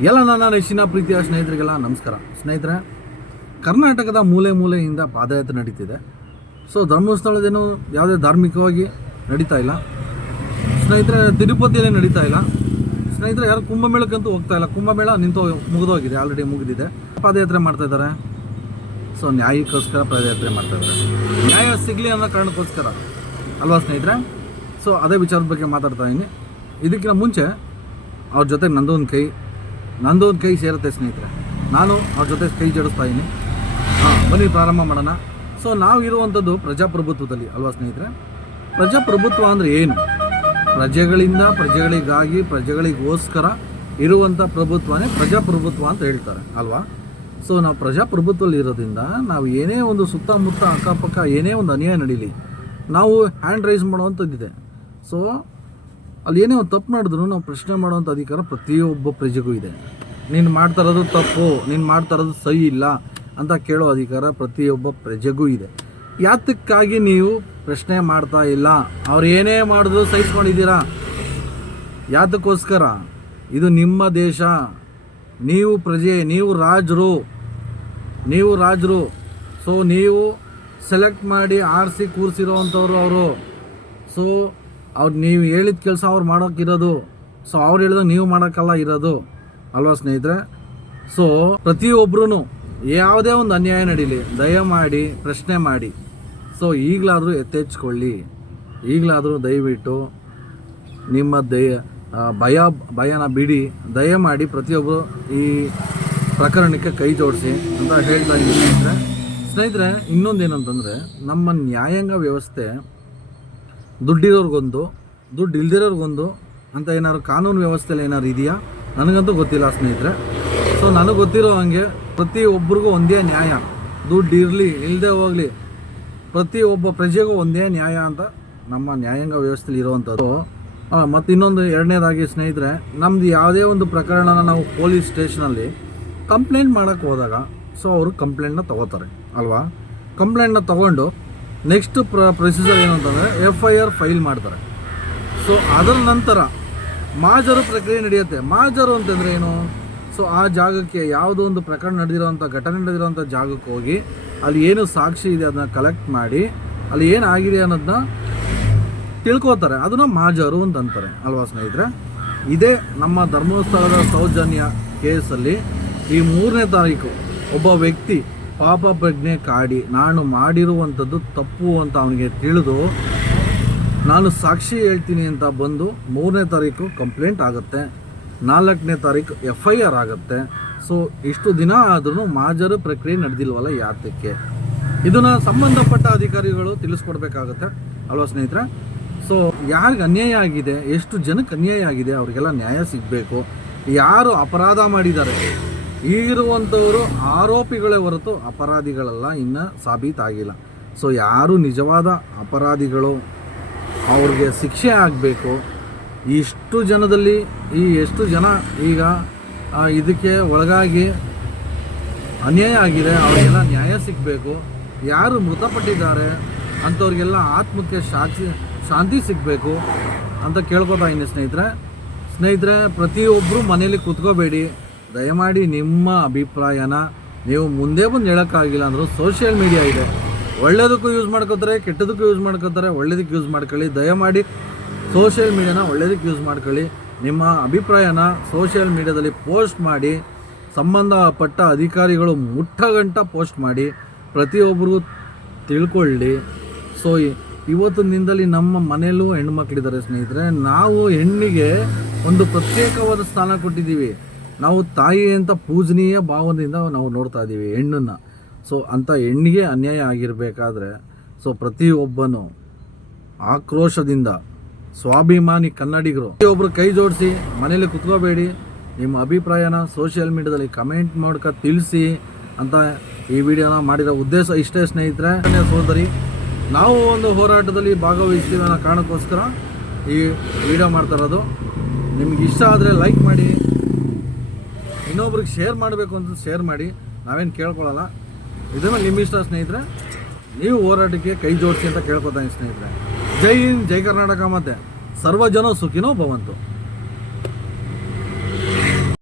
ಎಲ್ಲ ನನ್ನ ನೆಚ್ಚಿನ ಪ್ರೀತಿಯ ಸ್ನೇಹಿತರಿಗೆಲ್ಲ ನಮಸ್ಕಾರ. ಸ್ನೇಹಿತರೆ, ಕರ್ನಾಟಕದ ಮೂಲೆ ಮೂಲೆಯಿಂದ ಪಾದಯಾತ್ರೆ ನಡೀತಿದೆ. ಸೊ ಧರ್ಮಸ್ಥಳದೇನು ಯಾವುದೇ ಧಾರ್ಮಿಕವಾಗಿ ನಡೀತಾ ಇಲ್ಲ. ಸ್ನೇಹಿತರೆ, ತಿರುಪತಿಯಲ್ಲೇ ನಡೀತಾ ಇಲ್ಲ. ಸ್ನೇಹಿತರೆ, ಯಾರು ಕುಂಭಮೇಳಕ್ಕಂತೂ ಹೋಗ್ತಾ ಇಲ್ಲ. ಕುಂಭಮೇಳ ನಿಂತು ಮುಗಿದೋಗಿದೆ ಆಲ್ರೆಡಿ ಮುಗಿದಿದೆ. ಪಾದಯಾತ್ರೆ ಮಾಡ್ತಾ ಇದ್ದಾರೆ. ಸೊ ನ್ಯಾಯಕ್ಕೋಸ್ಕರ ಪಾದಯಾತ್ರೆ ಮಾಡ್ತಾ ಇದ್ದಾರೆ. ನ್ಯಾಯ ಸಿಗಲಿ ಅನ್ನೋ ಕಾರಣಕ್ಕೋಸ್ಕರ ಅಲ್ವಾ ಸ್ನೇಹಿತರೆ? ಸೊ ಅದೇ ವಿಚಾರದ ಬಗ್ಗೆ ಮಾತಾಡ್ತಾ ಇದ್ದೀನಿ. ಇದಕ್ಕಿಂತ ಮುಂಚೆ, ಅವ್ರ ಜೊತೆ ನಂದೊಂದು ಕೈ ನಂದು ಒಂದು ಕೈ ಸೇರುತ್ತೆ ಸ್ನೇಹಿತರೆ. ನಾನು ಅವ್ರ ಜೊತೆ ಕೈ ಜಡಿಸ್ತಾ ಇದ್ದೀನಿ ಹಾಂ, ಬನ್ನಿ, ಪ್ರಾರಂಭ ಮಾಡೋಣ. ಸೊ ನಾವು ಇರುವಂಥದ್ದು ಪ್ರಜಾಪ್ರಭುತ್ವದಲ್ಲಿ ಅಲ್ವಾ ಸ್ನೇಹಿತರೆ? ಪ್ರಜಾಪ್ರಭುತ್ವ ಅಂದರೆ ಏನು? ಪ್ರಜೆಗಳಿಂದ ಪ್ರಜೆಗಳಿಗಾಗಿ, ಪ್ರಜೆಗಳಿಗೋಸ್ಕರ ಇರುವಂಥ ಪ್ರಭುತ್ವನೇ ಪ್ರಜಾಪ್ರಭುತ್ವ ಅಂತ ಹೇಳ್ತಾರೆ, ಅಲ್ವಾ? ಸೊ ನಾವು ಪ್ರಜಾಪ್ರಭುತ್ವದಲ್ಲಿ ಇರೋದ್ರಿಂದ ನಾವು ಏನೇ ಒಂದು ಸುತ್ತಮುತ್ತ ಅಕ್ಕಪಕ್ಕ ಏನೇ ಒಂದು ಅನ್ಯಾಯ ನಡೀಲಿ, ನಾವು ಹ್ಯಾಂಡ್ ರೈಸ್ ಮಾಡುವಂಥದ್ದಿದೆ. ಸೊ ಅಲ್ಲಿ ಏನೇ ಒಂದು ತಪ್ಪು ಮಾಡಿದ್ರು ನಾವು ಪ್ರಶ್ನೆ ಮಾಡುವಂಥ ಅಧಿಕಾರ ಪ್ರತಿಯೊಬ್ಬ ಪ್ರಜೆಗೂ ಇದೆ. ನೀನು ಮಾಡ್ತಾ ಇರೋದು ತಪ್ಪು, ನೀನು ಮಾಡ್ತಾ ಇರೋದು ಸಹಿ ಇಲ್ಲ ಅಂತ ಕೇಳೋ ಅಧಿಕಾರ ಪ್ರತಿಯೊಬ್ಬ ಪ್ರಜೆಗೂ ಇದೆ. ಯಾತಕ್ಕಾಗಿ ನೀವು ಪ್ರಶ್ನೆ ಮಾಡ್ತಾ ಇಲ್ಲ? ಅವ್ರು ಏನೇ ಮಾಡಿದ್ರು ಸಹಿಸ್ಕೊಂಡಿದ್ದೀರಾ ಯಾತಕ್ಕೋಸ್ಕರ? ಇದು ನಿಮ್ಮ ದೇಶ. ನೀವು ಪ್ರಜೆ, ನೀವು ರಾಜರು. ನೀವು ರಾಜರು. ಸೊ ನೀವು ಸೆಲೆಕ್ಟ್ ಮಾಡಿ ಆರಿಸಿ ಕೂರಿಸಿರೋ ಅಂಥವ್ರು ಅವರು. ಸೊ ಅವ್ರು ನೀವು ಹೇಳಿದ ಕೆಲಸ ಅವ್ರು ಮಾಡೋಕ್ಕಿರೋದು ಸೊ ಅವ್ರು ಹೇಳಿದಾಗ ನೀವು ಮಾಡೋಕ್ಕಲ್ಲ ಇರೋದು ಅಲ್ವಾ ಸ್ನೇಹಿತರೆ? ಸೊ ಪ್ರತಿಯೊಬ್ಬರೂ ಯಾವುದೇ ಒಂದು ಅನ್ಯಾಯ ನಡೀಲಿ, ದಯಮಾಡಿ, ಪ್ರಶ್ನೆ ಮಾಡಿ. ಸೊ ಈಗಲಾದರೂ ಎತ್ತೆಚ್ಕೊಳ್ಳಿ. ಈಗಲಾದರೂ ದಯವಿಟ್ಟು ನಿಮ್ಮ ದಯ ಭಯ, ಭಯನ ಬಿಡಿ. ದಯಮಾಡಿ ಪ್ರತಿಯೊಬ್ಬರು ಈ ಪ್ರಕರಣಕ್ಕೆ ಕೈ ಜೋಡಿಸಿ ಅಂತ ಹೇಳ್ತಾ ಇದ್ದೀನಿ ಸ್ನೇಹಿತರೆ. ಸ್ನೇಹಿತರೆ, ಇನ್ನೊಂದೇನಂತಂದರೆ, ನಮ್ಮ ನ್ಯಾಯಾಂಗ ವ್ಯವಸ್ಥೆ ದುಡ್ಡಿರೋರ್ಗೊಂದು, ದುಡ್ಡು ಇಲ್ದಿರೋರ್ಗೊಂದು ಅಂತ ಏನಾದ್ರು ಕಾನೂನು ವ್ಯವಸ್ಥೆಯಲ್ಲಿ ಏನಾದ್ರು ಇದೆಯಾ? ನನಗಂತೂ ಗೊತ್ತಿಲ್ಲ ಸ್ನೇಹಿತರೆ. ಸೊ ನನಗೆ ಗೊತ್ತಿರೋ ಹಾಗೆ ಪ್ರತಿಯೊಬ್ಬರಿಗೂ ಒಂದೇ ನ್ಯಾಯ. ದುಡ್ಡು ಇರಲಿ ಇಲ್ಲದೆ ಹೋಗಲಿ ಪ್ರತಿಯೊಬ್ಬ ಪ್ರಜೆಗೂ ಒಂದೇ ನ್ಯಾಯ ಅಂತ ನಮ್ಮ ನ್ಯಾಯಾಂಗ ವ್ಯವಸ್ಥೆಯಲ್ಲಿ ಇರುವಂಥದ್ದು. ಮತ್ತು ಇನ್ನೊಂದು ಎರಡನೇದಾಗಿ ಸ್ನೇಹಿತರೆ ನಮ್ಮದು ಯಾವುದೇ ಒಂದು ಪ್ರಕರಣನ ನಾವು ಪೊಲೀಸ್ ಸ್ಟೇಷನಲ್ಲಿ ಕಂಪ್ಲೇಂಟ್ ಮಾಡೋಕ್ಕೆ ಹೋದಾಗ, ಸೊ ಅವರು ಕಂಪ್ಲೇಂಟ್ನ ತಗೋತಾರೆ, ಅಲ್ವಾ? ಕಂಪ್ಲೇಂಟ್ನ ತಗೊಂಡು ನೆಕ್ಸ್ಟ್ ಪ್ರ ಪ್ರೊಸೀಜರ್ ಏನು ಅಂತಂದರೆ ಎಫ್ ಐ ಆರ್ ಫೈಲ್ ಮಾಡ್ತಾರೆ. ಸೊ ಅದರ ನಂತರ ಮಾಜರು ಪ್ರಕ್ರಿಯೆ ನಡೆಯುತ್ತೆ. ಮಾಜರು ಅಂತಂದರೆ ಏನು? ಸೊ ಆ ಜಾಗಕ್ಕೆ ಯಾವುದೋ ಒಂದು ಪ್ರಕರಣ ನಡೆದಿರೋವಂಥ ಘಟನೆ ನಡೆದಿರೋವಂಥ ಜಾಗಕ್ಕೆ ಹೋಗಿ ಅಲ್ಲಿ ಏನು ಸಾಕ್ಷಿ ಇದೆ ಅದನ್ನ ಕಲೆಕ್ಟ್ ಮಾಡಿ ಅಲ್ಲಿ ಏನಾಗಿದೆ ಅನ್ನೋದನ್ನ ತಿಳ್ಕೊತಾರೆ. ಅದನ್ನು ಮಾಜರು ಅಂತಂತಾರೆ. ಅಲ್ವಾ ಸ್ನೇಹಿತರೆ? ಇದೇ ನಮ್ಮ ಧರ್ಮಸ್ಥಳದ ಸೌಜನ್ಯ ಕೇಸಲ್ಲಿ ಈ ಮೂರನೇ ತಾರೀಕು ಒಬ್ಬ ವ್ಯಕ್ತಿ ಪಾಪ ಪ್ರಜ್ಞೆ ಕಾಡಿ, ನಾನು ಮಾಡಿರುವಂಥದ್ದು ತಪ್ಪು ಅಂತ ಅವನಿಗೆ ತಿಳಿದು, ನಾನು ಸಾಕ್ಷಿ ಹೇಳ್ತೀನಿ ಅಂತ ಬಂದು ಮೂರನೇ ತಾರೀಕು ಕಂಪ್ಲೇಂಟ್ ಆಗುತ್ತೆ. ನಾಲ್ಕನೇ ತಾರೀಕು ಎಫ್ ಐ ಆರ್ ಆಗುತ್ತೆ. ಸೊ ಇಷ್ಟು ದಿನ ಆದ್ರೂ ಮಾಜರು ಪ್ರಕ್ರಿಯೆ ನಡೆದಿಲ್ವಲ್ಲ ಯಾತಕ್ಕೆ? ಇದನ್ನು ಸಂಬಂಧಪಟ್ಟ ಅಧಿಕಾರಿಗಳು ತಿಳಿಸ್ಕೊಡ್ಬೇಕಾಗತ್ತೆ. ಅಲ್ವಾ ಸ್ನೇಹಿತರೆ? ಸೊ ಯಾರಿಗೆ ಅನ್ಯಾಯ ಆಗಿದೆ? ಎಷ್ಟು ಜನಕ್ಕೆ ಅನ್ಯಾಯ ಆಗಿದೆ? ಅವರಿಗೆಲ್ಲ ನ್ಯಾಯ ಸಿಗಬೇಕು. ಯಾರು ಅಪರಾಧ ಮಾಡಿದ್ದಾರೆ? ಈಗಿರುವಂಥವರು ಆರೋಪಿಗಳೇ ಹೊರತು ಅಪರಾಧಿಗಳೆಲ್ಲ, ಇನ್ನು ಸಾಬೀತಾಗಿಲ್ಲ. ಸೊ ಯಾರು ನಿಜವಾದ ಅಪರಾಧಿಗಳು ಅವ್ರಿಗೆ ಶಿಕ್ಷೆ ಆಗಬೇಕು, ಇಷ್ಟು ಜನದಲ್ಲಿ, ಈ ಎಷ್ಟು ಜನ ಈಗ ಇದಕ್ಕೆ ಒಳಗಾಗಿ ಅನ್ಯಾಯ ಆಗಿದೆ, ಅವರಿಗೆಲ್ಲ ನ್ಯಾಯ ಸಿಗಬೇಕು, ಯಾರು ಮೃತಪಟ್ಟಿದ್ದಾರೆ ಅಂಥವ್ರಿಗೆಲ್ಲ ಆತ್ಮಕ್ಕೆ ಶಾಂತಿ ಶಾಂತಿ ಸಿಗಬೇಕು ಅಂತ ಕೇಳ್ಕೊತಾ ಇನ್ನು ಸ್ನೇಹಿತರೆ. ಸ್ನೇಹಿತರೆ ಪ್ರತಿಯೊಬ್ಬರು ಮನೇಲಿ ಕೂತ್ಕೋಬೇಡಿ. ದಯಮಾಡಿ ನಿಮ್ಮ ಅಭಿಪ್ರಾಯನ ನೀವು ಮುಂದೆ ಬಂದು ಹೇಳೋಕ್ಕಾಗಿಲ್ಲ ಅಂದರೂ ಸೋಷಿಯಲ್ ಮೀಡಿಯಾ ಇದೆ. ಒಳ್ಳೆಯದಕ್ಕೂ ಯೂಸ್ ಮಾಡ್ಕೋತಾರೆ, ಕೆಟ್ಟದಕ್ಕೂ ಯೂಸ್ ಮಾಡ್ಕೋತಾರೆ, ಒಳ್ಳೇದಕ್ಕೆ ಯೂಸ್ ಮಾಡ್ಕೊಳ್ಳಿ. ದಯಮಾಡಿ ಸೋಷಿಯಲ್ ಮೀಡಿಯಾನ ಒಳ್ಳೇದಕ್ಕೆ ಯೂಸ್ ಮಾಡ್ಕೊಳ್ಳಿ. ನಿಮ್ಮ ಅಭಿಪ್ರಾಯನ ಸೋಷಿಯಲ್ ಮೀಡಿಯಾದಲ್ಲಿ ಪೋಸ್ಟ್ ಮಾಡಿ. ಸಂಬಂಧಪಟ್ಟ ಅಧಿಕಾರಿಗಳು ಮುಟ್ಟಗಂಟ ಪೋಸ್ಟ್ ಮಾಡಿ. ಪ್ರತಿಯೊಬ್ಬರಿಗೂ ತಿಳ್ಕೊಳ್ಳಿ. ಸೊ ಇವತ್ತು ದಿನದಲ್ಲಿ ನಮ್ಮ ಮನೆಯಲ್ಲೂ ಹೆಣ್ಮಕ್ಳಿದ್ದಾರೆ ಸ್ನೇಹಿತರೆ. ನಾವು ಹೆಣ್ಣಿಗೆ ಒಂದು ಪ್ರತ್ಯೇಕವಾದ ಸ್ಥಾನ ಕೊಟ್ಟಿದ್ದೀವಿ. ನಾವು ತಾಯಿ ಅಂತ ಪೂಜನೀಯ ಭಾವನೆಯಿಂದ ನಾವು ನೋಡ್ತಾ ಇದ್ದೀವಿ ಹೆಣ್ಣನ್ನು. ಸೊ ಅಂಥ ಹೆಣ್ಣಿಗೆ ಅನ್ಯಾಯ ಆಗಿರಬೇಕಾದ್ರೆ ಸೊ ಪ್ರತಿಯೊಬ್ಬನು ಆಕ್ರೋಶದಿಂದ ಸ್ವಾಭಿಮಾನಿ ಕನ್ನಡಿಗರು, ಪ್ರತಿಯೊಬ್ರು ಕೈ ಜೋಡಿಸಿ, ಮನೇಲಿ ಕುತ್ಕೋಬೇಡಿ, ನಿಮ್ಮ ಅಭಿಪ್ರಾಯನ ಸೋಷಿಯಲ್ ಮೀಡಿಯಾದಲ್ಲಿ ಕಮೆಂಟ್ ಮಾಡ್ಕ ತಿಳಿಸಿ ಅಂತ ಈ ವಿಡಿಯೋನ ಮಾಡಿರೋ ಉದ್ದೇಶ ಇಷ್ಟೇ ಸ್ನೇಹಿತರೆ. ಸೋದರಿ, ನಾವು ಒಂದು ಹೋರಾಟದಲ್ಲಿ ಭಾಗವಹಿಸ್ತೀವಿ ಅನ್ನೋ ಕಾರಣಕ್ಕೋಸ್ಕರ ಈ ವಿಡಿಯೋ ಮಾಡ್ತಾ ಇರೋದು. ನಿಮ್ಗೆ ಇಷ್ಟ ಆದರೆ ಲೈಕ್ ಮಾಡಿ ಇನ್ನೊಬ್ರಿಗೆ ಶೇರ್ ಮಾಡಬೇಕು ಅಂತ ಶೇರ್ ಮಾಡಿ, ನಾವೇನು ಕೇಳ್ಕೊಳ್ಳಲ್ಲ ಇದನ್ನು ನಿಮ್ಮ ಇಷ್ಟ ಸ್ನೇಹಿತರೆ, ನೀವು ಹೋರಾಟಕ್ಕೆ ಕೈ ಜೋಡಿಸಿ ಅಂತ ಕೇಳ್ಕೊತಾನೆ ಸ್ನೇಹಿತರೆ. ಜೈ ಹಿಂದ್, ಜೈ ಕರ್ನಾಟಕ ಮತ್ತೆ ಸರ್ವಜನ ಸುಖಿನೋ ಭವಂತು.